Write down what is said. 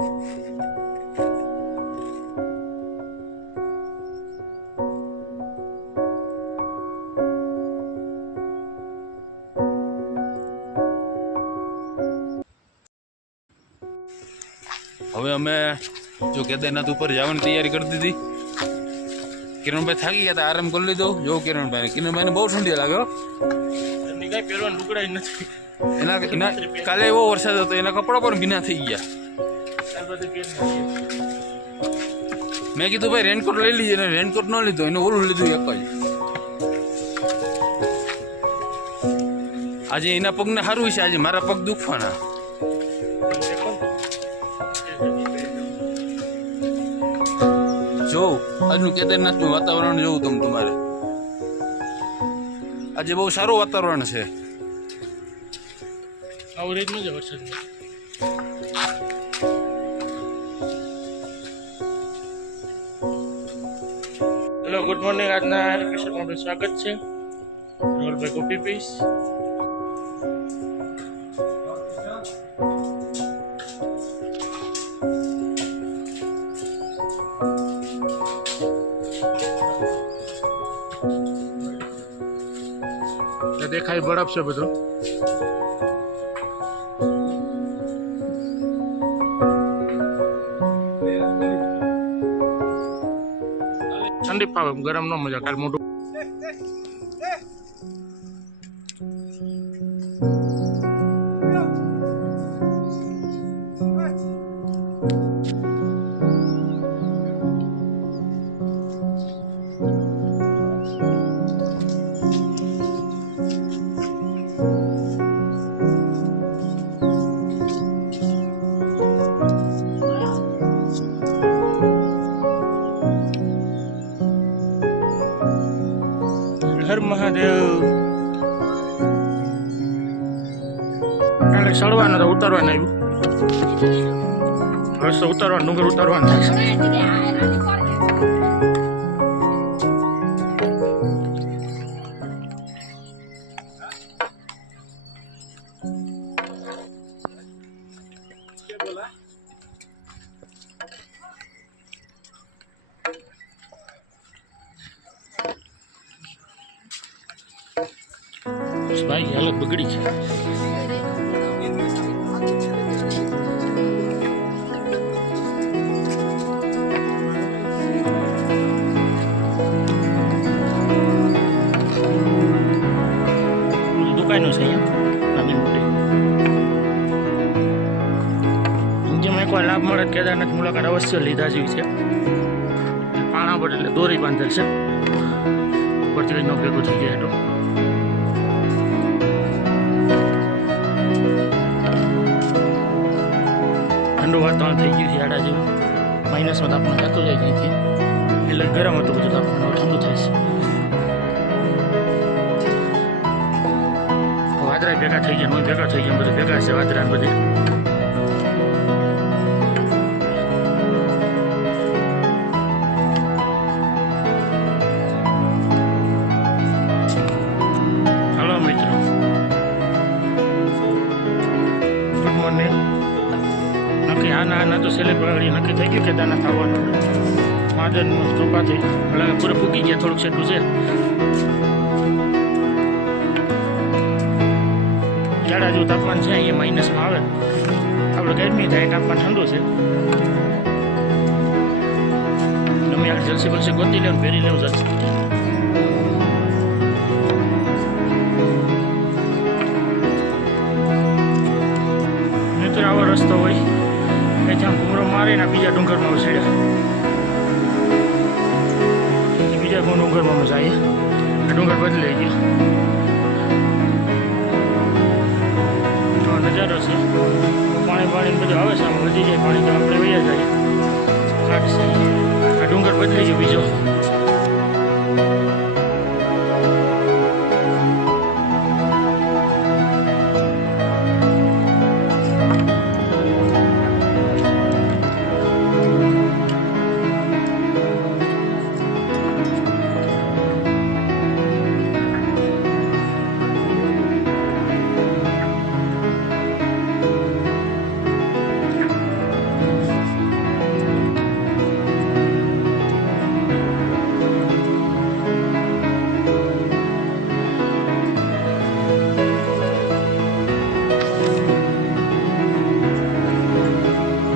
હવે અમે જો કેદારનાથ ઉપર જવાની તૈયારી કરી દીધી। કિરણભાઈ થાકી ગયા હતા, આરામ કરી લીધો। જો કિરણભાઈને બહુ ઠંડી લાગ્યો, એના કાલે એવો વરસાદ હતો, એના કપડા પણ ભીના થઈ ગયા। મેં કીધું ભાઈ રેનકોટ લઈ લીધે, એને રેનકોટ ન લીધો, એને ઓલું લીધું એક જ। આજે એના પગને સારું છે, આજે મારા પગ દુખવાના। જો આજનું કેદારનાથનું વાતાવરણ જોવું તમારે, આજે બહુ સારું વાતાવરણ છે। Hello, good morning. આજના એપિસોડમાં આપનું સ્વાગત છે। રોલભાઈ કોફી પીસ। દેખાય બરફ છે બધો। ઠંડી પાવે, ગરમ ન મજા, કાલ મોટું હર મહાદેવ। કાલે ચડવાનું તો ઉતારવાનું આવ્યું, રસ્તો ઉતારવાનો, ડુંગર ઉતારવાનો થાય છે। ભાઈ હાલત બગડી છે। દુકાનો છે અહીંયા નાની મોટી। જેમાં એકવાર લાભ મળે કેદારનાથ મુલાકાત અવશ્ય લીધા જેવી છે। પાણા પર એટલે દોરી બાંધેલ છે, ઉપરથી નો ભેગું થઈ ગયા એટલું। ઠંડુ વાતાવરણ થઈ ગયું છે, આડા જેવું, માઇનસમાં તાપમાન જતું જાય અહીંથી, એટલે ગરમ હતું બધું તાપમાન, હવે ઠંડુ થાય છે। વાદળા ભેગા થઈ ગયા, ભેગા થઈ ગયા, બધું ભેગા છે વાદળા ને બધી। હાલો મિત્રો, ગુડ મોર્નિંગ। નક્કી આના તો છેલ્લે પગડી નક્કી થઈ ગયું કેદારનાથ આવવાનું। મહાદેવની કૃપાથી એટલે પૂરે ફૂકી ગયા, થોડુંક સેટું છે। જાડા જેવું તાપમાન છે, અહીંયા માઇનસમાં આવે, આપણે ગરમી થાય, તાપમાન ઠંડુ છે। ગમે આ જલસી બલસી ગોતી લેવું, પહેરી લેવું જશે। મિત્રો આવો રસ્તો હોય, ત્યાં ઘૂમરો મારીને બીજા ડુંગરમાં ઉછળ્યા, બીજા ડુંગરમાં જાય, આ ડુંગર બદલાઈ ગયો, નજારો છે। પાણી બધું આવે છે, આમ વધી જાય પાણી તો આપણે વૈયા જાય, ઘાટ છે, આ ડુંગર બદલાઈ ગયો બીજો।